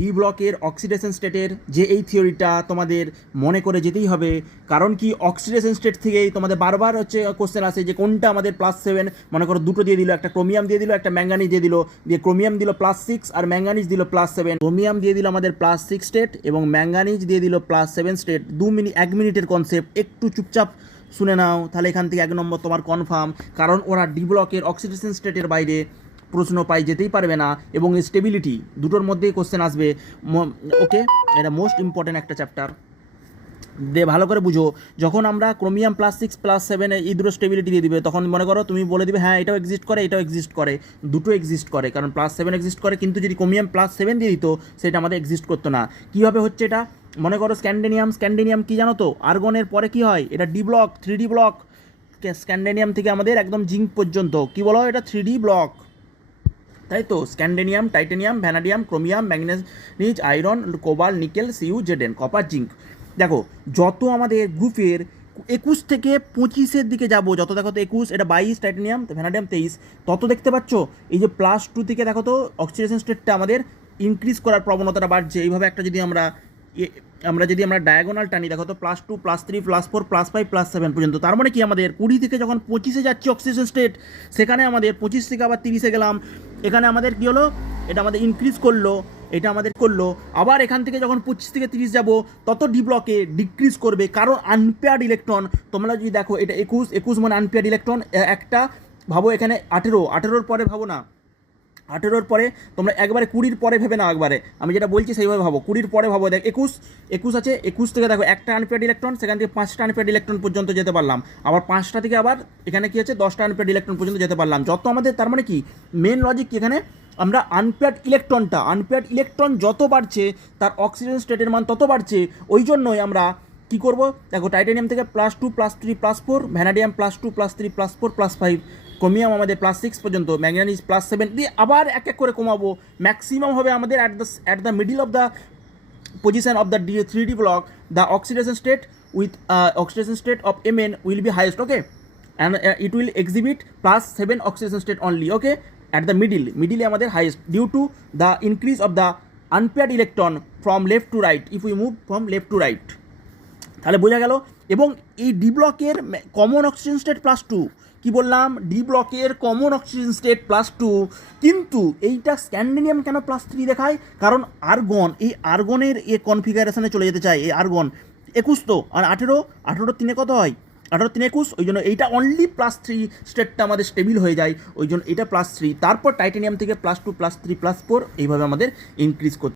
D ব্লকের oxidation স্টেটের যে এই থিওরিটা তোমাদের মনে করে যেতেই হবে, কারণ কি অক্সিডেশন স্টেট থেকেই তোমাদের বারবার হচ্ছে কোশ্চেন আসে যে কোনটা আমাদের +7, মনে করো দুটো দিয়ে দিল, একটা ক্রোমিয়াম দিয়ে দিল, একটা ম্যাঙ্গানিজ দিয়ে দিল, দিয়ে ক্রোমিয়াম দিল +6 আর ম্যাঙ্গানিজ দিল +7, ক্রোমিয়াম দিয়ে দিল আমাদের +6 স্টেট এবং ম্যাঙ্গানিজ দিয়ে দিল +7 স্টেট। 1 মিনিটের কনসেপ্ট, একটু চুপচাপ শুনে নাও, তাহলে এখান থেকে 1 নম্বর তোমার কনফার্ম, কারণ ওরা ডি ব্লকের অক্সিডেশন স্টেটের বাইরে প্রশ্ন পাই যেতেই পারবে না, এবং স্টেবিলিটি দুটোর মধ্যেই কোশ্চেন আসবে। ওকে, এটা মোস্ট ইম্পর্টেন্ট একটা চ্যাপ্টার, ভালো করে বুঝো। যখন আমরা ক্রোমিয়াম +6 +7 এই দুটো স্টেবিলিটি দিয়ে দিবে, তখন মনে করো তুমি বলে দিবে হ্যাঁ এটাও এক্সিস্ট করে, এটাও এক্সিস্ট করে, দুটো এক্সিস্ট করে, কারণ +7 এক্সিস্ট করে, কিন্তু যদি ক্রোমিয়াম +7 দিয়ে দিত সেটা আমাদের এক্সিস্ট করতো না। কীভাবে হচ্ছে এটা? মনে করো স্ক্যান্ডেনিয়াম কি জানো তো, আর্গনের পরে কি হয়? এটা ডি ব্লক, 3D ব্লক। স্ক্যান্ডেনিয়াম থেকে আমাদের একদম জিঙ্ক পর্যন্ত কি বলো, এটা 3D ব্লক, তাই তো? Scandium, titanium, vanadium, chromium, manganese, iron, cobalt, nickel, সিউ, জেডেন, কপার, জিঙ্ক। দেখো যত আমাদের গ্রুপের 21 থেকে 25-এর দিকে যাবো, যত দেখো তো 21, এটা 22 টাইটেনিয়াম, ভ্যানাডিয়াম 23, তত দেখতে পাচ্ছ এই যে +2 থেকে দেখো তো অক্সিডেশন স্টেটটা আমাদের ইনক্রিজ করার প্রবণতাটা বাড়ছে। এইভাবে একটা যদি আমরা ডায়াগোনাল টানি, দেখো তো +2 +3 +4 +5 +7 পর্যন্ত, তার মানে কি আমাদের 20 থেকে যখন 25-এ যাচ্ছি অক্সিডেশন স্টেট, সেখানে আমাদের 25 থেকে আবার 30-এ গেলাম, এখানে আমাদের কী হলো, এটা আমাদের ইনক্রিজ করলো, এটা আমাদের করলো। আবার এখান থেকে যখন 25 থেকে 30 যাব, তত ডি ব্লকে ডিক্রিজ করবে, কারণ আনপেয়ার্ড ইলেকট্রন। তোমরা যদি দেখো এটা 21 মানে আনপেয়ার্ড ইলেকট্রন একটা, ভাবো এখানে 18-র পরে ভাবো না, 18-র পরে তোমরা একবারে 20-র পরে ভেবে নাও, একবারে আমি যেটা বলছি সেইভাবে ভাবো, 20-র পরে ভাবো। দেখ 21 আছে, 21 থেকে দেখো একটা আনপেয়ার্ড ইলেকট্রন, সেখান থেকে 5টা আনপেয়ার্ড ইলেকট্রন পর্যন্ত যেতে পারলাম, আবার 5টা থেকে আবার এখানে কি আছে 10টা আনপেয়ার্ড ইলেকট্রন পর্যন্ত যেতে পারলাম। যত আমাদের, তার মানে কি মেন লজিক কি এখানে, আমরা আনপেয়ার্ড ইলেকট্রন যত বাড়ছে তার অক্সিজেন স্টেটের মান তত বাড়ছে। ওই জন্যই আমরা কী করবো, দেখো টাইটেনিয়াম থেকে +2 +3 +4, ভ্যানাডিয়াম +2 +3 +4 +5, ক্রোমিয়াম আমাদের +6 পর্যন্ত, ম্যাঙ্গানিজ +7 দিয়ে আবার এক এক করে কমাবো। ম্যাক্সিমাম হবে আমাদের at the middle of the position of the 3D block, the oxidation state with oxidation state of Mn will be highest, okay, and it will exhibit +7 oxidation state only, okay, at the middle আমাদের highest due to the increase of the unpaired electron from left to right if we move from left to right। তাহলে বোঝা গেল। এবং এই D ব্লকের common oxygen state +2, কি বললাম, D ব্লকের কমন অক্সিজেন স্টেট +2, কিন্তু এইটা স্ক্যান্ডেনিয়াম কেন +3 দেখায়? কারণ এই আর্গনের কনফিগারেশনে চলে যেতে চায়। এই আর্গন 21 তো, আর 18 3 কত হয়, 18 3 21, ওই জন্য এইটা অনলি +3 স্টেটটা আমাদের স্টেবিল হয়ে যায়, ওই জন্য এটা +3। তারপর টাইটেনিয়াম থেকে +2 +3 +4 এইভাবে আমাদের ইনক্রিজ করতে